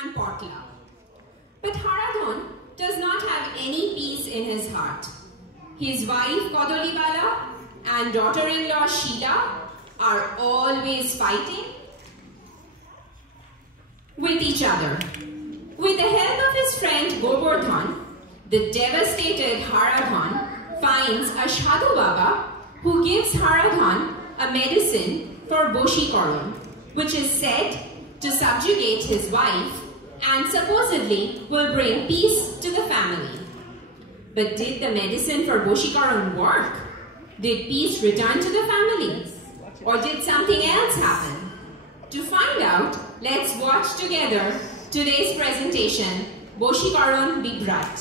and potluck. But Haradhan does not have any peace in his heart. His wife Kodolibala and daughter-in-law Sheila are always fighting with each other. With the help of his friend Govardhan, the devastated Haradhan finds a Sadhu Baba who gives Haradhan a medicine for Boshikaran, which is said to subjugate his wife and supposedly will bring peace to the family. But did the medicine for Boshikaran work? Did peace return to the family? Or did something else happen? To find out, let's watch together today's presentation, Boshikaran Bibrat.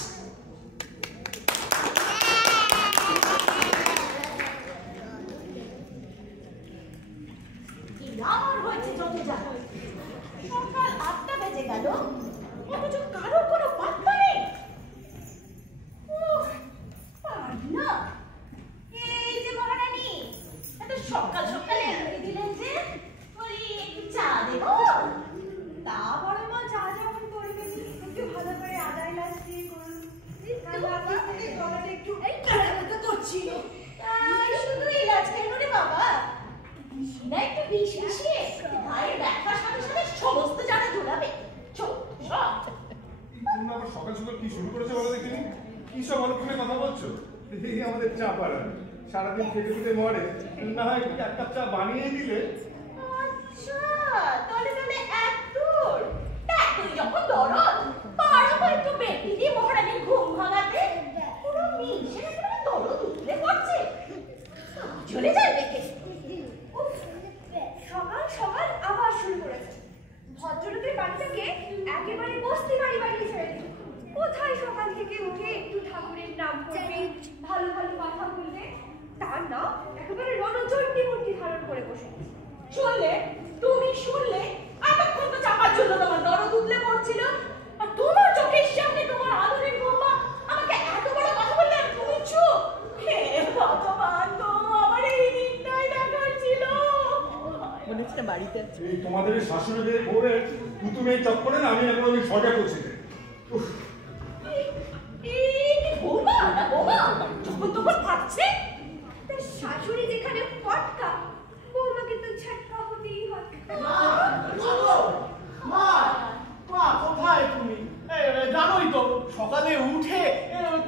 সারাদিন খেতে খেতে মরে না হয় এক cup চা বানিয়ে দিলে। আচ্ছা তাহলে তাহলে এক দূর তুই যখন দরদ পারো একটু বেটি দিয়ে মহারানীর ঘুম ভাঙাতে পুরো মিশে দরদ উঠলে পড়ছে চলে যায় দেখে। সকাল সকাল আবার শুরু করেছে। ভদ্রলোকের বাড়িটাকে একেবারে বস্তি বাড়ি বানিয়ে ছেড়ে দিল। কোথায় সকাল থেকে উঠে একটু ঠাকুরের নাম করবে, ভালো ভালো কথা বলবে, তার না একেবারে রণচণ্ডী মূর্তি ধারণ করে বসে। শুনলে তুমি শুনলে এতক্ষণ তো চাপার জন্য তোমার দরদ উঠলে পড়ছিল আর তোমার চোখের সামনে তোমার আদরের বৌমা আমাকে এত বড় কথা বললে আর তুমি চুপ। হে ভগবান গো, আমার এই দিনটাই দেখার ছিল। মনে হচ্ছে বাড়িতে আছে। তোমাদের শাশুড়িদের ঘরে তুতু মেয়ে চক্করে না আমি এখন আমি সজা করছি। বৌমা না বৌমা যখন তখন ফাটছে। শাশুড়ি যেখানে ফটকা, বৌমাকে তো ঝটকা হতেই হয়। কোথায় তুমি? জানোই তো সকালে উঠে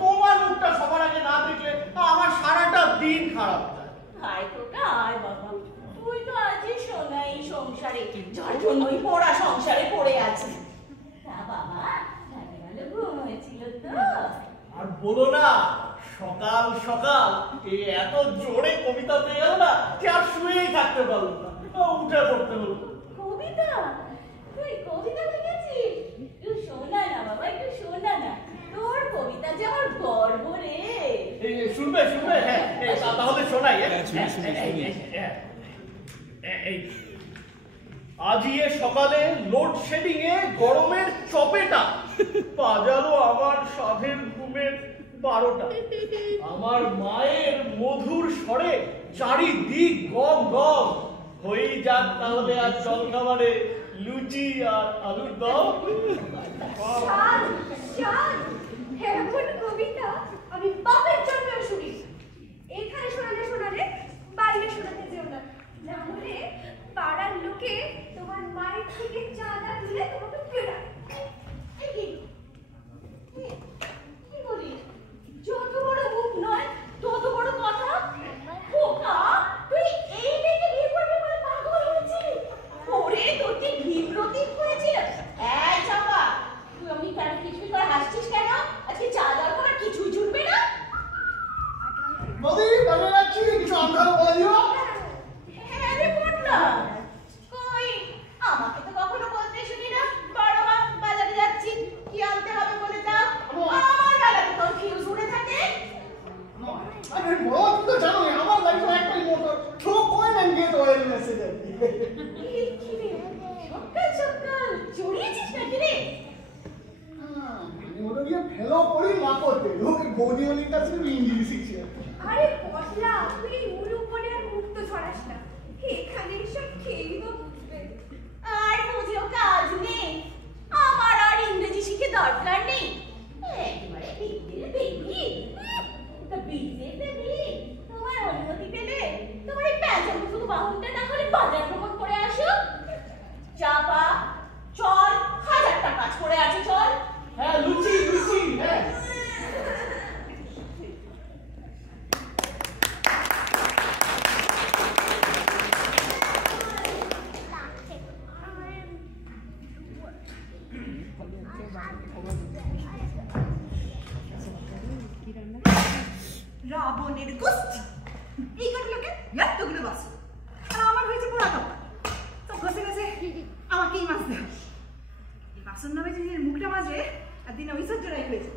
তোমার মুখটা সবার আগে না দেখলে আমার সারাটা দিন খারাপ যায়। আয় খোকা আয় বাবা, তুই তো আজই সোনাই সংসারে, যার জন্যই পড়া সংসারে পড়ে আছিস। তা বাবা ভালো ঘুম হয়েছিল তো? আর বলো না, সকাল সকাল এত জোরে কবিতা পেয়ে গেল না যে আর শুয়েই থাকতে পারলো না, উঠে পড়তে হলো। কবিতা? তুই কবিতা লিখেছিস? একটু শোনা না বাবা, একটু শোনা না, তোর কবিতা যে আমার গর্ব রে। শুনবে শুনবে? হ্যাঁ তাহলে শোনাই। আজিয়ে সকালে লোডশেডিং এ গরমের চপেটা বাজালো আমার সাধের ঘুমের 12টা। আমার মায়ের মধুর স্বরে চারিদিক গম গম। হয়েই যাক তাহলে আজ জলখাবারে লুচি আর আলুর দম। এমন কবিতা আমি বাপের জন্মেও শুনি। এখানে শোনালে শোনালে বাইরে শোনাতে যেও না, না হলে পাড়ার লোকে তোমার মায়ের থেকে চাঁদা তুলে তোমাকে পেড়ায়। কি বলি? যত বড় মুখ নয় তত বড় কথা। খোকা তুই এই মেয়েকে বিয়ে করবি বলে পাগল হয়েছিলি? ওরে তোর কি বিব্রতি হয়েছিল? এই চাপা, তুই আমি কেন কিছুই করে হাসছিস কেন? আজকে চা জল খাবার কিছুই জুটবে না। নদী বলে যাচ্ছি, কিছু আন্ধার বলে দিও। হ্যাঁ রে পড়না, কই আমাকে তো কখনো বলতে শুনি না বড় মা বাজারে যাচ্ছি কি আনতে হবে বলে দাও। আমার বেলাতে তোর ফিউজ উড়ে থাকে। আরে বড় তো জানো আমার লাইফে একটাই motto, throw coin and get oil message. কি রে সকাল সকাল জড়িয়েছিস নাকি রে? মোটর দিয়ে ফেলো পড়ি না করতে লোকে বৌদিওলির কাছে ইংলিশ শিখছে। আরে পটলা, তুই মুলু বনে আর মুখ তো ছড়াস না। এখানে এসব খেয়েই তো বুঝবে। আর বুঝেও কাজ নেই, আমার রাবণের গোষ্ঠী এই কটলোকে এতগুলো বাস আর আমার হয়েছে পোড়া কাপড় তো ঘষে ঘষে আমাকেই মাজতে হবে এই বাসন নামে যে মুখটা মাজে আর দিনে ওই সহ্যটাই হয়েছে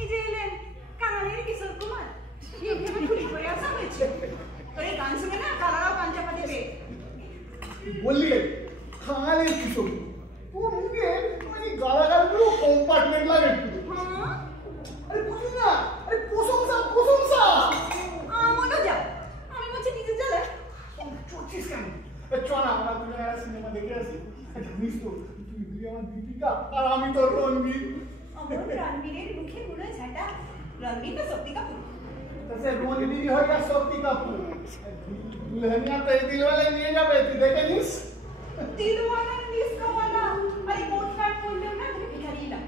এই যে এলেন কানালের কিশোর কুমার খুলি করে আসা হয়েছে তোর এই গান শুনে না কালারাও কান চাপা দেবে বললি খালে কিশোর তোর মুখে মানে গালাগালগুলো কম্পার্টমেন্ট লাগে আরে বুঝলি না আরে প্রশংসা প্রশংসা আমারও যা আমি বলছি নিজে চলে চলছিস কেন চ না আমরা দুজনে একটা সিনেমা দেখে আসি জানিস তো তুই আমার দীপিকা আর আমি তোর রণবীর আমার রণবীরের মুখে মনে হয় ঝাঁটা রণবীর তো সত্যি কাপুর तसे রণবীর হয়ে গেছে শক্তি কাপুর দুলহনিয়া তো এই দিলওয়ালা নিয়ে যাবে তুই দেখে নিস দিলওয়ালা নিস কাওয়ালা আরে কোট কাট করলেও না তুমি ভিখারি না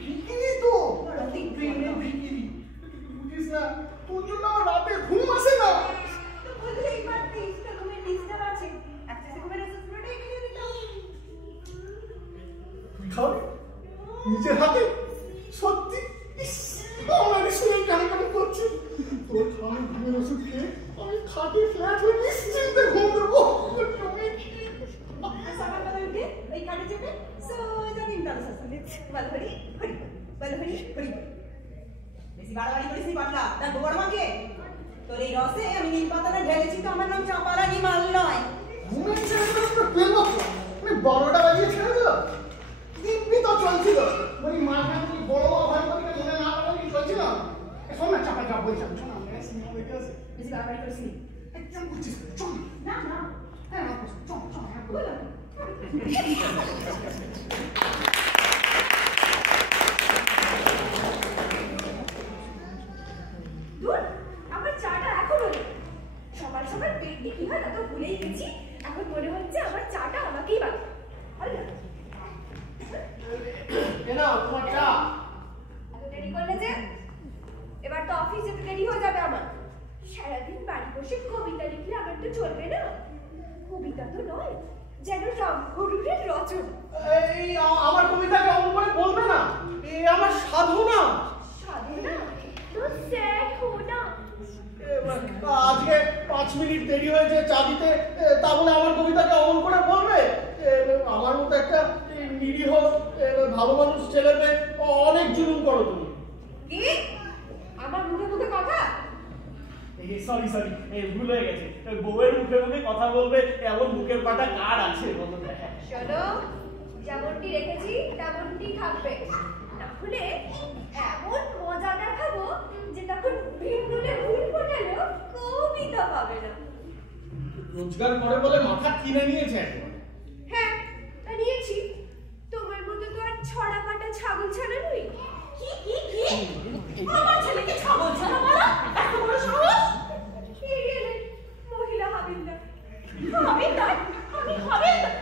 ভিকিরি তো তুই প্রেমের ভিকিরি বুঝিস না তোর জন্য আমার রাতে ঘুম আসে না তো বললেই পারতিস তো ঘুমের ডিস্টার্ব আছে একটা সে ঘুমের রেসিপিটাই খেয়ে দিতাম তুই খাবি নিজের হাতে সত্যি আমার শুনে কেন কেন করছি তোর খাওয়ানো ঘুমের ওষুধ খেয়ে আমি খাটে ফ্ল্যাট হয়ে নিশ্চিন্তে ঘুম দেবো সকালবেলা উঠে ওই কাটে চেপে সোজা তিনতলা শাসনে বল হরি হরি বল হরি হরি বেশি বাড়াবাড়ি করিস নি পাতলা তার বড় মাকে তোর এই রসে আমি নীল পাতাটা ঢেলেছি তো আমার নাম চাপারা নিমাল নয় ঘুমের ছেড়ে তো পেলো আমি 12টা বাজিয়ে ছেড়ে দিল দিব্যি তো চলছিল ওই মাঝখানে বড় আভার করে মনে না পড়ে চলছিল শোন না চাপা চাপ বলছিলাম শোন আমরা সিনেমা দেখে আসি বেশি বাড়াবাড়ি করিস নি একদম বুঝছিস চল না না হ্যাঁ চল চল বলো দূর আমার চাটা এখনো নেই সকাল সকাল পেটটি কি হয় তা তো ভুলেই গেছি এখন মনে হচ্ছে আমার চাটা আমাকেই বাকি আল্লাহ এনা তোমার চা এত দেরি করলে যে এবার তো অফিস যেতে দেরি হয়ে যাবে আমার সারাদিন বাড়ি বসে কবিতা লিখলে আমার তো চলবে না কবিতা তো নয় যেন রামহরুরের রচনা এই আমার কবিতাকে অমন করে বলবে না এই আমার সাধনা সাধনা তো স্যাড হো না আজকে 5 মিনিট দেরি হয়েছে চা দিতে তা বলে আমার কবিতাকে অমন করে বলবে আমার মতো একটা নিরীহ ভালো মানুষ ছেলেকে অনেক জুলুম করো তুমি কি আমার মুখে মুখে কথা সরি ভুল হয়ে গেছে বউয়ের মুখে মুখে কথা বলবে এমন মুখের পাটা কার আছে বলো শোনো যেমনটি রেখেছি তেমনটি থাকবে না হলে এমন মজা দেখাবো যে তখন ভিন্ডুলে ভুল ফোটালেও কবিতা পাবে না রোজগার করে বলে মাথা কিনে নিয়েছে হ্যাঁ তা নিয়েছি তোমার মতো তো আর ছড়া কাটা ছাগল ছানা নই কি কি কি আমার ছেলেকে ছাগল ছানা বলা এত বড় সাহস এই এলেন মহিলা হাবিলদার হাবিলদার আমি হাবিলদার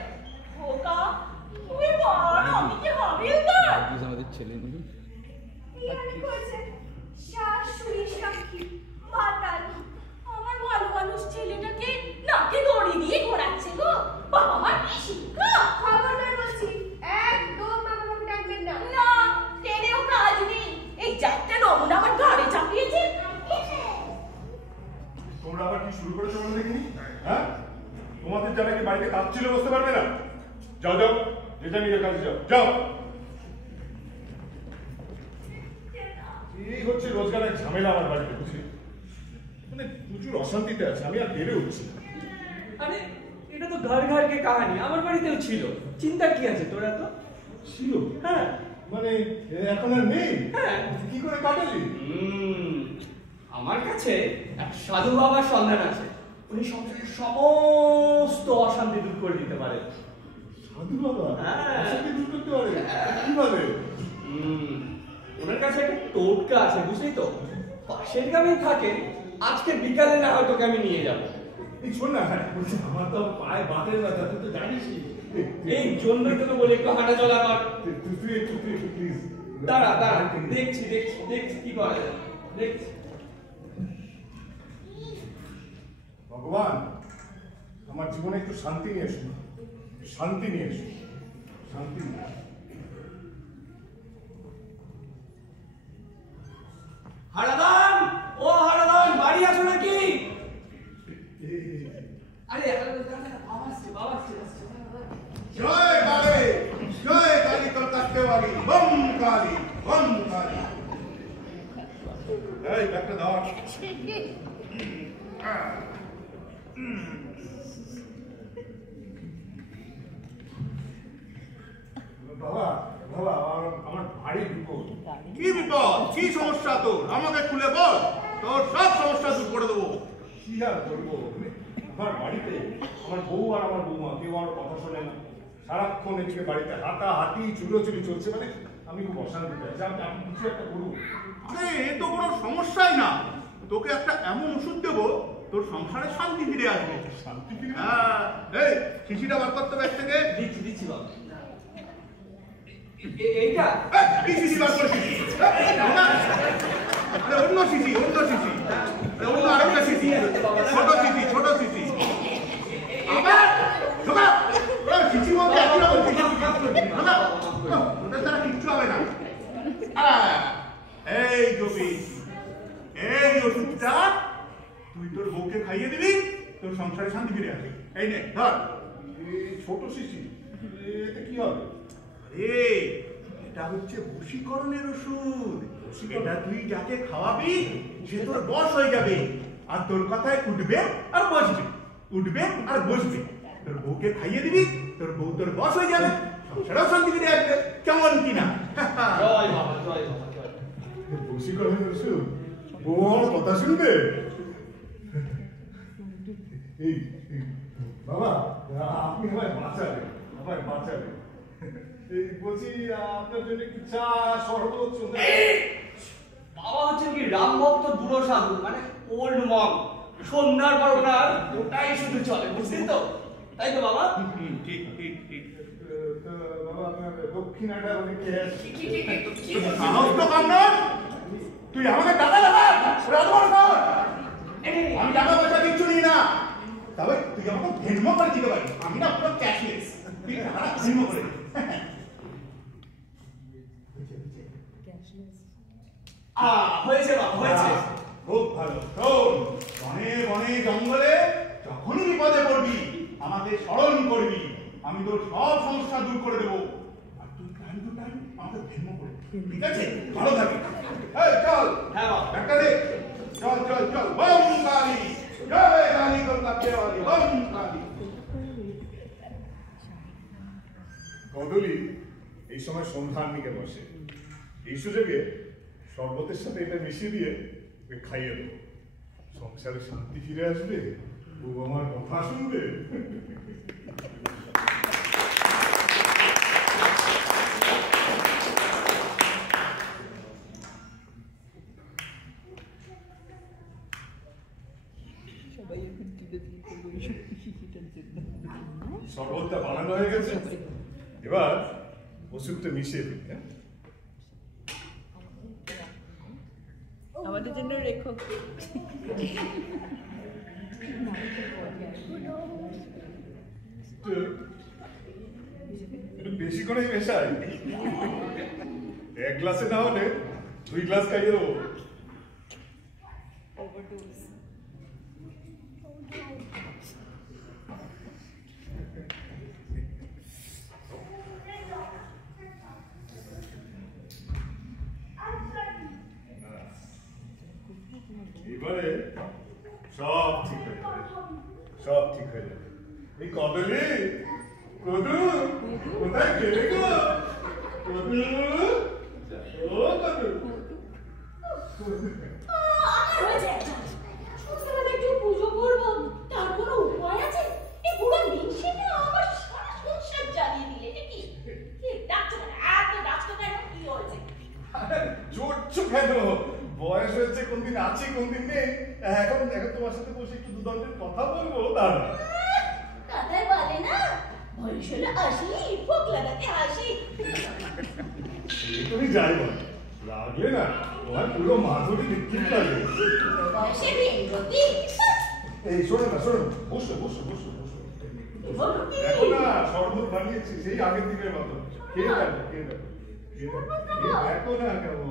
খোকা তুই বড় আমি কি হাবিলদার আমাদের ছেলে নেই এই আর করছে শাশুড়ি সাক্ষী মাতাল আমার ভালো মানুষ ছেলেটাকে নাকে দড়ি দিয়ে ঘোরাচ্ছে গো বাবা আমার কি শিক্ষা খবরদার বলছি একদম মামাকে ডাকবেন না না টেনেও কাজ নেই এই যাত্রা নমুনা আমার ঘাড়ে চাপিয়েছে তোমরা আবার কি শুরু করেছো বলে দেখিনি হ্যাঁ তোমাদের যারা কি বাড়িতে কাজ ছিল বসতে পারবে না যাও যাও যেটা নিজের কাজে যাও যাও এই হচ্ছে রোজগারের ঝামেলা আমার বাড়িতে বুঝলি মানে প্রচুর অশান্তিতে আছে আমি আর বেড়ে উঠছি না। আরে এটা তো ঘর ঘর কে কাহিনী আমার বাড়িতেও ছিল চিন্তা কি আছে তোরা তো ছিল হ্যাঁ মানে এখন আর নেই হ্যাঁ কি করে কাটালি আমার কাছে এক সাধু বাবার সন্ধান আছে উনি সংসারের সমস্ত অশান্তি দূর করে দিতে পারেন সাধু বাবা হ্যাঁ। অশান্তি দূর করতে পারে কিভাবে ওনার কাছে একটা টোটকা আছে বুঝলি তো পাশের গ্রামেই থাকে আজকে বিকালে না হয় তোকে আমি নিয়ে যাবো এই শোন না বলছি আমার তো পায়ে বাতের ব্যথা তুই তো জানিসই এই জন্যই তো বলে একটু হাঁটা চলা কর তুই একটু প্লিজ দাঁড়া দেখছি কি করা যায় দেখছি ভগবান আমার জীবনে একটু শান্তি নিয়ে এসো, শান্তি নিয়ে এসো, শান্তি নিয়ে এসো। হারাদান, ও হারাদান, বাড়ি আছো নাকি? আরে বাবা জয় কালী, জয় কালী কলকাতাওয়ালি, বম কালী, বম কালী। এই ব্যাগটা দাও। বাবা বাবা, আমার ভারী বিপদ। কি বিপদ? কি সমস্যা তোর? আমাকে খুলে বল, তোর সব সমস্যা দূর করে দেবো। কি আর করবো, আমার বাড়িতে আমার বউ আর আমার বৌমা কেউ আমার কথা শোনে না। সারাক্ষণ এদিকে বাড়িতে হাঁটাহাঁটি চুলোচুলি চলছে, মানে আমি খুব অশান্তি পাই। আমি কিছু একটা করবো। আরে এ তো কোনো সমস্যাই না, তোকে একটা এমন ওষুধ দেবো তোর সংসারে শান্তি ফিরে আসবে। শান্তি ফিরে হ্যাঁ, এই শিশিটা বার করতে ব্যাগ থেকে। দিচ্ছি বাবা। এইটা কি শিশি বার করেছিস? আরে অন্য শিশি, অন্য শিশি, অন্য আরেকটা শিশি, ছোট শিশি, ছোট শিশি। আবার ঢোকা, শিশি বলতে একই রকম শিশি। ঢোকা, ওদের দ্বারা কিচ্ছু হবে না। এই জবি, এই ওষুধটা তুই তোর বউকে খাইয়ে দিবি, তোর সংসারে শান্তি ফিরে আসবে। এই নে ধর। এই ছোট শিশি, এতে কি হবে? এটা হচ্ছে বশীকরণের ওষুধ। এটা তুই যাকে খাওয়াবি সে তোর বশ হয়ে যাবে, আর তোর কথায় উঠবে আর বসবে, উঠবে আর বসবে। তোর বউকে খাইয়ে দিবি, তোর বউ তোর বশ হয়ে যাবে, সংসারেও শান্তি ফিরে আসবে। কেমন কিনা? জয় বাবা, জয় বাবা, জয়। বশীকরণের ওষুধ, বউ আমার কথা শুনবে? এই বাবা, আপনি আমায় বাঁচালেন, আমায় বাঁচালেন। এই বলছি, আপনার জন্য একটু চা, শরবত, বাবা হচ্ছেন কি রাম ভক্ত বুড়ো সাধু, মানে ওল্ড মং। সন্ধ্যার পর ওনার ওটাই শুধু চলে, বুঝলি তো? তাই তো বাবা? ঠিক ঠিক ঠিক। বাবা আপনার দক্ষিণাটা অনেকে সাহস তো কম নয়, তুই আমাকে টাকা লাগা, আমি টাকা পয়সা কিচ্ছু নিই না। তবে তুই আমাকে ভেন্ম করে দিতে পারিস, আমি না পুরো ক্যাশলেস। তুই টাকাটা ভেন্ম করে দে। হয়েছে বাবা, হয়েছে। খুব ভালো। শোন, বনে বনে জঙ্গলে যখনই বিপদে পড়বি আমাকে স্মরণ করবি, আমি তোর সব সমস্যা দূর করে দেবো। আর তুই টাইম টু টাইম আমাকে ভেন্ম করে, ঠিক আছে? ভালো থাকি। এই চল। হ্যাঁ বাবা। একটা দে। চল চল চল। বম কালী, জয় কালী কলকাতাওয়ালি, বম কালী। কদলি এই সময় সন্ধ্যান্নিকে বসে। এই সুযোগে শরবতের সাথে এটা মিশিয়ে দিয়ে ওকে খাইয়ে দেবো। সংসারে শান্তি ফিরে আসবে, বউ আমার কথা শুনবে। শরবতটা বানানো হয়ে গেছে, এবার ওষুধটা মিশিয়ে দিই। হ্যাঁ, আমাদের জন্য রেখো। একটু বেশি করে মেশাই, এক গ্লাসে না হলে 2 গ্লাস খাইয়ে দেবো। এবারে সব ঠিক হয়ে যাবে, সব ঠিক হয়ে যাবে। এই কদলি, কদু কোথায় গেলে গো? কদু, ও কদু। আমার হয়েছে একটা। সকালবেলা একটু পুজো করবো, তার কোনো উপায় আছে? এই বুড়ো মিনসেটা আমার সারা সংসার জ্বালিয়ে দিলে নাকি? কি ডাকছো কেন? এত ডাকছো কেন? কি হয়েছে? জোরছো কেন? বয়স হয়েছে, কোনদিন আছি কোনদিন নেই। এখন তোমার সাথে বসে একটু দুদণ্ডের কথা বলবো, দাঁড়া। কথায় বলে না, বয়স হলো 80, ফোক লাগাতে হাসি। তুমি যাই বল, লাগলে না তোমার পুরো মাধুরী ঠিক লাগে। বয়সে ভেঙ্গতি। এই শোনো না, শোনো, বসো বসো বসো বসো। বলো কি? দেখো না শরবত বানিয়েছি সেই আগের দিনের মতো। খেয়ে দেখো, খেয়ে দেখো, খেয়ে দেখো। দেখো না কেমন।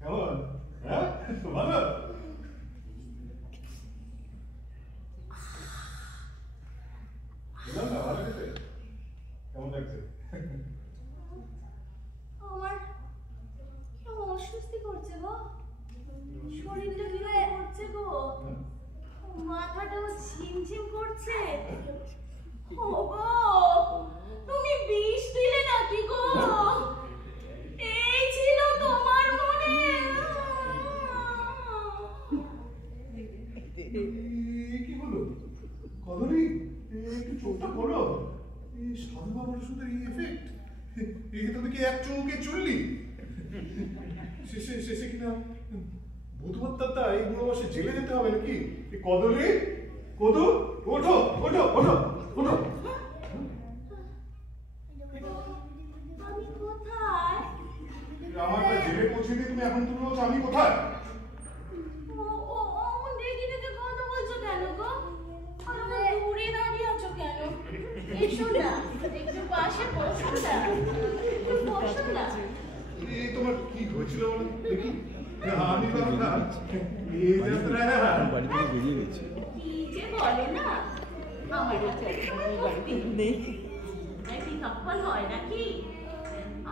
কেমন? হ্যাঁ ভালো? ভালো খেতে? কেমন লাগছে? আমার কেমন অস্বস্তি করছে গো, শরীরটা কিরকম করছে গো, মাথাটাও ঝিমঝিম করছে। ও গো, তুমি বিষ দিলে নাকি গো? এই ছিল তোমার মনে? কি হলো কদলি? একটু চোখটা খোলো। এই সাধু বাবার ওষুধের এই এফেক্ট, এই তো দেখি এক চুমুকে চললি। শেষে শেষে কিনা বুধবাত্তা এই বুড়ো বসে জেলে যেতে হবে নাকি? কদলি, কদু, ওঠো ওঠো ওঠো ওঠো। আমি কোথায়? আমারটা জেলে পৌঁছে দিয়ে তুমি এখন তুমি বলছো আমি কোথায়? অমন রেগে রেগে কথা বলছো কেন গো? আর আমার দূরে দাঁড়িয়ে আছো কেন? এসো না, একটু পাশে বসো না, একটু বসো না। এই তোমার কি হয়েছিল বলো দেখি? আমি বলো না এই যাত্রা বাড়ি থেকে বেরিয়ে গেছে। কি যে বলো না, আমার নেই পিকাপ্পল হয় নাকি?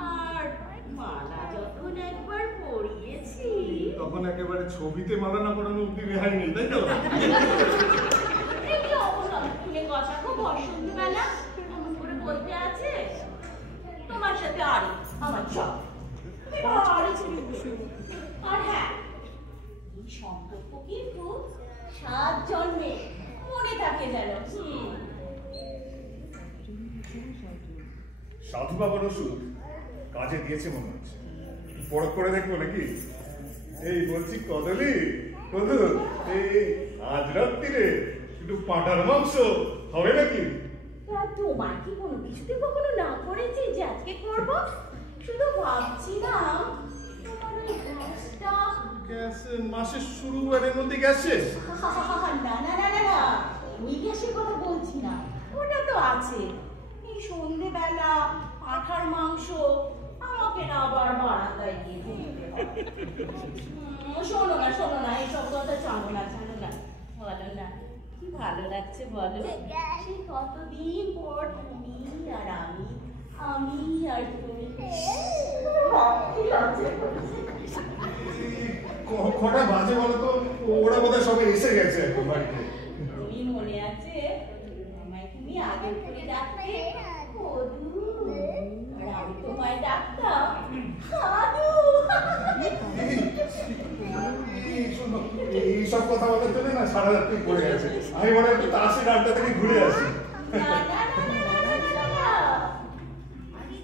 আর মালা যখন একবার পরিয়েছি তখন একেবারে ছবিতে মালা না পড়ানো অব্দি রেহাই নেই, তাই তো? কি অবসর তুমি কথা খুব সন্ধ্যেবেলা এমন করে বলতে আছে? তোমার সাথে আরো আমার চল আর হ্যাঁ, এই সম্পর্ক কিন্তু 7 জন্মে মনে থাকে যেন। সাধু বাবার ওষুধ কাজে দিয়েছে মনে হচ্ছে। পরখ করে দেখবো নাকি? এই বলছি কদলি, কদু, এই আজ রাত্রিরে একটু পাঁঠার মাংস হবে নাকি? তোমার কি কোনো কিছুতে কখনো না করেছি যে আজকে করবো? শুধু ভাবছিলাম তোমার ওই গ্যাসটা। গ্যাস মাসের শুরু এর মধ্যে গ্যাস শেষ? না না না না না, ওই গ্যাসের কথা বলছি না, ওটা তো আছে। এই সন্ধেবেলা পাঁঠার মাংস আমাকে না আবার বারান্দায় গিয়ে দিতে হবে। শোনো না শোনো না, এইসব কথা জানো না জানো না, বলো না কি ভালো লাগছে বলো? সেই কতদিন পর তুমি আর আমি, আমি আর তুমি। কটা বাজে বলো তো? ওরা বোধহয় সবাই এসে গেছে এখন বাড়িতে। তুমি মনে আছে আমায় তুমি আগে করে ডাকতে কদু, আর আমি তোমায় ডাকতাম হাদু। এইসব কথা বলার জন্য না সারা রাত্রি পড়ে গেছে। আমি মনে হয় একটু তাসের আড্ডা থেকে ঘুরে আসি।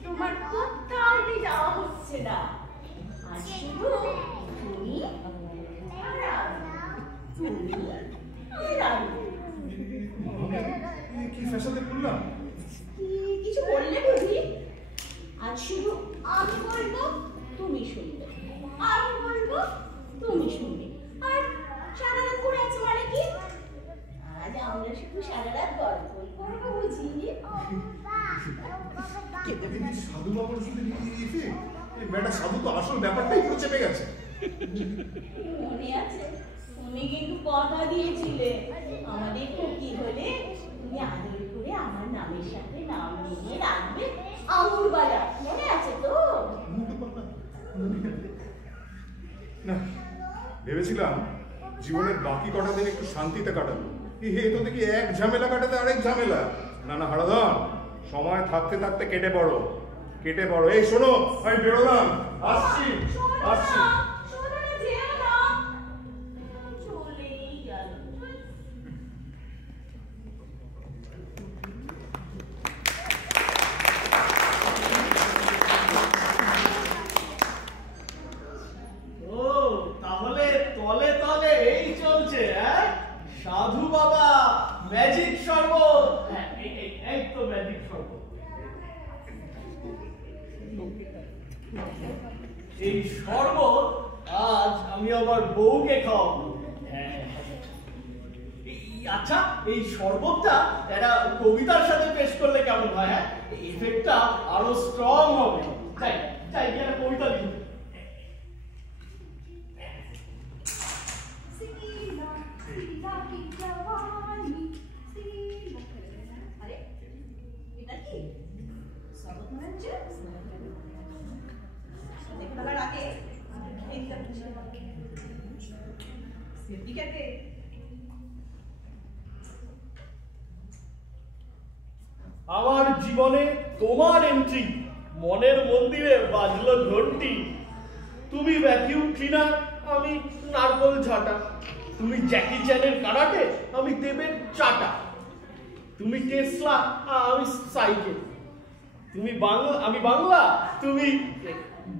তোমার কোথাও যাওয়া হচ্ছে না, আর শুধু তুমি আর আমি, তুমি আর আমি। কি ফ্যাশনে করলাম? কিছু বললে বুঝি? আজ শুধু আমি বলবো তুমি শুনবে, আমি বলবো তুমি শুনবে। আর সারা রাত করে আছো মানে কি? আজ আমরা শুধু সারা রাত গল্পই করবো বুঝি। সাধু বাবার শুধু বেটা সাধু তো আসল ব্যাপারটাই পুরো চেপে গেছে। মনে আছে তুমি কিন্তু কথা দিয়েছিলে আমাদের কি হলে তুমি আদর করে আমার নামের সাথে নাম নিয়ে রাখবে আঙুরবালা, মনে আছে তো? না ভেবেছিলাম জীবনের বাকি কটা দিন একটু শান্তিতে কাটাবো, হে তো দেখি এক ঝামেলা কাটাতে আরেক ঝামেলা। না না হারাধন, সময় থাকতে থাকতে কেটে পড়ো, কেটে পড়ো। এই শোনো, আমি বেরোলাম, আসছি আসছি। চলেই গেল। ও তাহলে তলে তলে এই চলছে, হ্যাঁ? সাধু বাবা ম্যাজিক শরবত, হ্যাঁ এই তো ম্যাজিক শরবত। এই শরবত আজ আমি আবার বউকে খাওয়াবো। আচ্ছা, এই শরবতটা একটা কবিতার সাথে পেশ করলে কেমন হয়? হ্যাঁ, এফেক্টটা আরো স্ট্রং হবে। চাই চাই কি একটা কবিতা লিখি। আমার জীবনে তোমার এন্ট্রি, মনের মন্দিরে বাজলো ঘন্টি। তুমি ভ্যাকিউম ক্লিনার, আমি নারকল ঝাঁটা। তুমি জ্যাকি চ্যানের কারাটে, আমি দেবের চাটা। তুমি টেসলা, আমি সাইকেল। তুমি বাংলা, আমি বাংলা, তুমি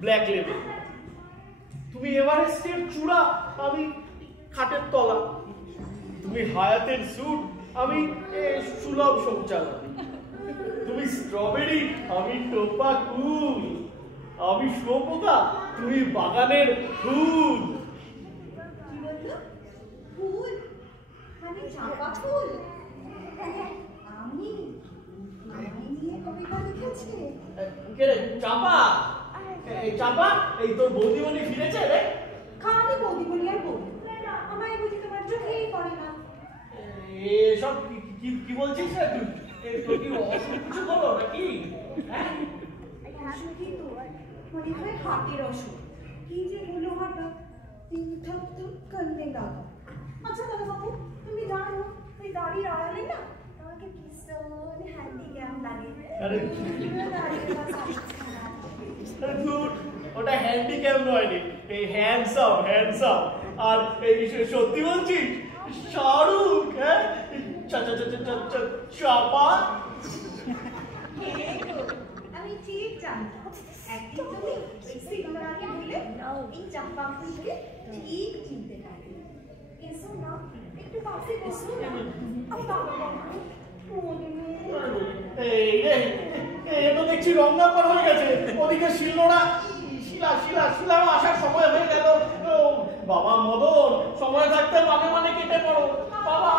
ব্ল্যাক লেবেল। তুমি এভারেস্টের চূড়া, আমি খাটের তলা। তুমি হায়াতের স্যুট, আমি সুলভ শৌচালয়। তুমি স্ট্রবেরি, আমি টোপা কুল। আমি শুয়োপোকা, তুমি বাগানের ফুল। ফুল মানে চাঁপা ফুল। আমি নিয়ে কবিতা লিখেছি। কে রে চাপা? চাপা, এই তোর বৌদিমণি ফিরেছে রে? খালি বৌদি বলি আর বৌদি, আমায় বুঝি তোমার চোখেই পড়ে না। এসব কি বলছিস রে তুই? তোর কি অসুখ কিছু হলো নাকি? অসুখই তো মনে হয় হাতের অসুখ। কি যে হলো হঠাৎ, ধপ ধপ করতে লাগা। আচ্ছা দাদা বাবু, তুমি জানো ওই গাড়ির আড়ালে না আমাকে ভীষণ হ্যান্ডিক্যাপ লাগে। ওটা হ্যান্ডিক্যাপ নয় রে, এই হ্যান্ডসাম হ্যান্ডসাম। আর এই সত্যি বলছিস শাহরুখ? হ্যাঁ, চাপা। আমি ঠিক জানতাম একদিন তুমি এই সিনেমাকে বলে এই চাপা ফুলকে ঠিক চিনতে পারবে। এসো না, একটু পাশে বসো না। তো দেখছি রং নাম্বার হয়ে গেছে। ওদিকে শিলনোড়া, শিলা শিলা শিলা আসার সময় হয়ে গেল। বাবা মদন, সময় থাকতে মানে মানে কেটে পড়ো বাবা।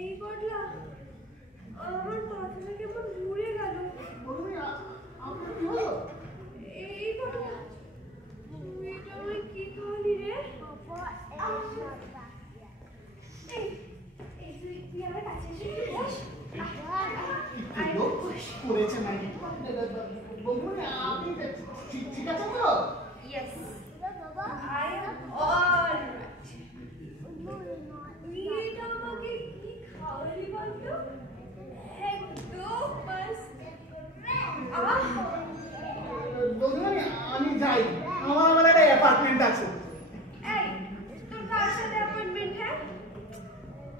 এই বদলা আমার মাথাটা কেমন ঘুরে গেল। এই বদলা তুই এটা আমায় কি খাওয়ালি রে? তুই আমার কাছে এসে বস। করেছে নাকি আপনি ঠিক আছে তো? Yes, I am all right. তুই এটা আমাকে কি খাওয়ালি বলতো? একদম মস্ত। আমি যাই, আমার একটা অ্যাপার্টমেন্ট আছে। এই, তোর কার সাথে অ্যাপয়েন্টমেন্ট? হ্যাঁ,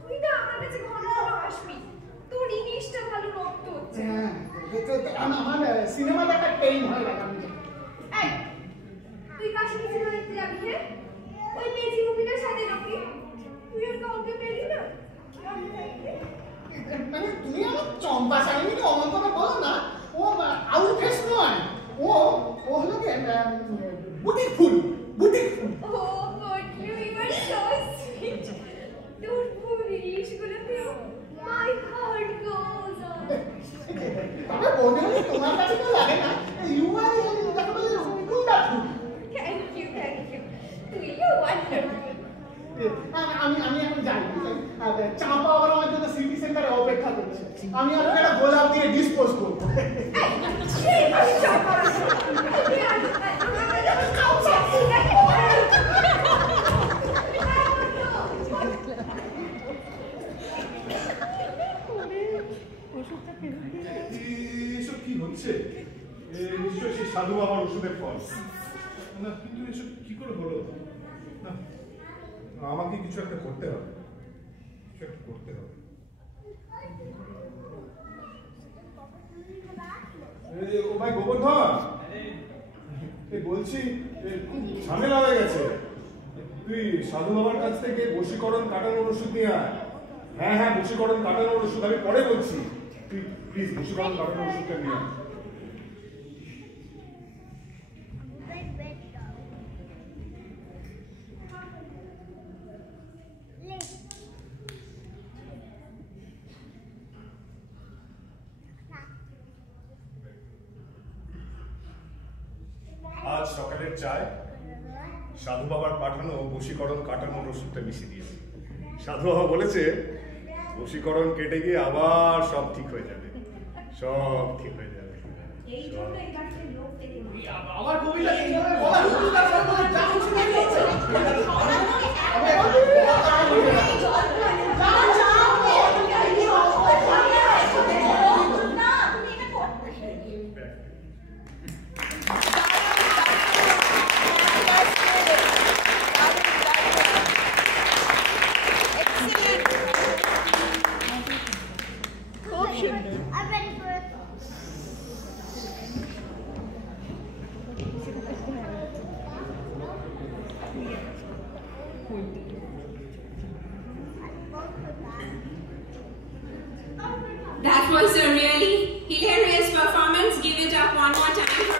তুই তো আমার কাছে ঘন ঘন আসবি। তোর ইংলিশটা ভালো রক্ত হচ্ছে। আমার সিনেমাতে একটা পেইন হয়ে গেল। এই, তুই কার সাথে সিনেমা দেখতে যাবি? হ্যাঁ, ওই মেজি মুভিটার সাথে নাকি? তুই আর কাউকে পেলি না? মানে তুমি আমার চম্পা চাইনি অমন্তটা বলো না। ও আউটফেস নয়, ও হলো boutique full, boutique full. Oh, but you are so sweet. তোর ফুল ইংলিশগুলোতে my heart goes on. তবে বলতে হলে তোমার কাছে তো লাগে না। ইউ আর যাকে বলে wonderful. Thank you, thank you. তুইও wonderful. আমি এখন যাই। চাপা আবার আমার জন্য সিটি সেন্টারে অপেক্ষা করছে। আমি আর একটা গোলাপ দিয়ে ডিসপোজ করবো। সেই চাপা আমাকে কিছু একটা করতে হবে, কিছু একটা করতে হবে। ও ভাই গোবর্ধন, বলছি ঝামেলা হয়ে গেছে, তুই সাধু বাবার কাছ থেকে বশীকরণ কাটানোর ওষুধ নিয়ে আয়। হ্যাঁ হ্যাঁ, বশীকরণ কাটানোর ওষুধ আমি পরে বলছি, তুই প্লিজ বশীকরণ কাটানোর ওষুধটা নিয়ে আয়। আজ সকালের চায় সাধু বাবার পাঠানো বশীকরণ কাটানোর ওষুধটা মিশিয়ে দিয়েছে। সাধু বাবা বলেছে বশীকরণ কেটে গিয়ে আবার সব ঠিক হয়ে যাবে, সব ঠিক হয়ে যাবে। আমার কবিতা এইভাবে বলা হচ্ছে তারপর যা কিছু হয়েছে That was a really hilarious performance. Give it up one more time for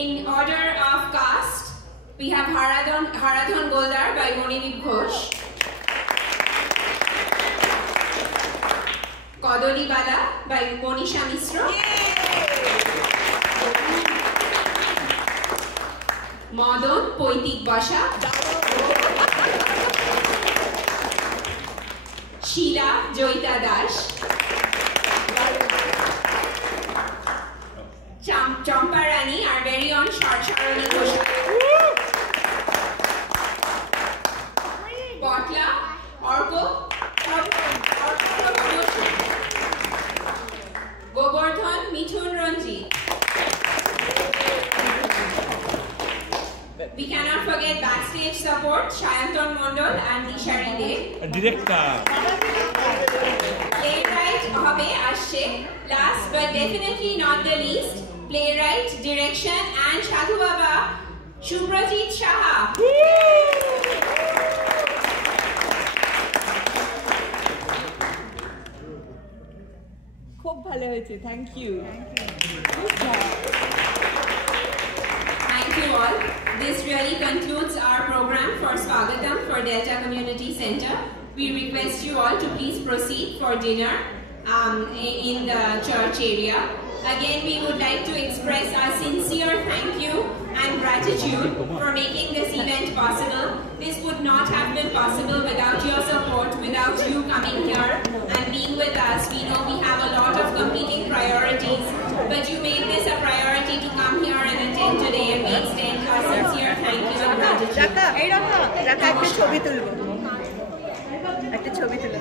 In order of cast, we have Haradhan Goldar by Monidip Ghosh, Kodoli Bala by Monisha Misra, Modon Poitik Basha, Sheila Joita Dash, Champa Rani, our very own Sharcharani Ghoshal, Potla, Orko, Gobardhan Mithun Ranjit. We cannot forget backstage support, Shayantan Mondol and Nishari Dev. Director. Playwright Hobe Ashe. Last but definitely not the least, playwright, direction and Sadhu Baba, Shuprajit Shaha. খুব ভালো হয়েছে, thank you. Thank you all. This really concludes our program for Swagatam for Delta Community Center. We request you all to please proceed for dinner in the church area. Again, we would like to express our sincere thank you and gratitude for making this event possible. This would not have been possible without your support, without you coming here and being with us. We know we have a lot of competing priorities, but you made this a priority to come here and attend today, and we extend our sincere thank you and gratitude. রাখা একটা ছবি তুলবো, একটা ছবি তুলবো।